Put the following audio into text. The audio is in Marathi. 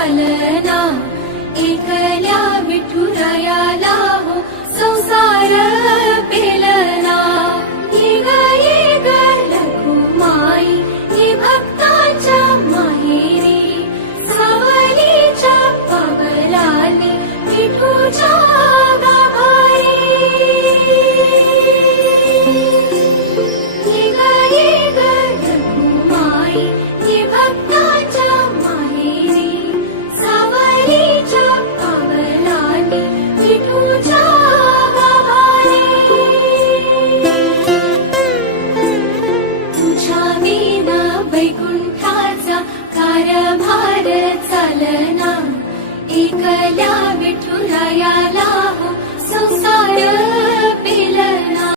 चालना, एकल्या विठुरायाला हो संसार पेलना। ये ग रखुमाई ये भक्ताच्या माहेरी, सावलीच्या पावलांनी विठूच्या गाभारी। ये ग रखुमाई ये भक्ताच्या माहेरी, सावलीच्या पावलांनी विठूच्या गाभारी। तुझ्या विना वैकुंठाचा कारभार चालना, एकल्या विठुरायाला हो संसार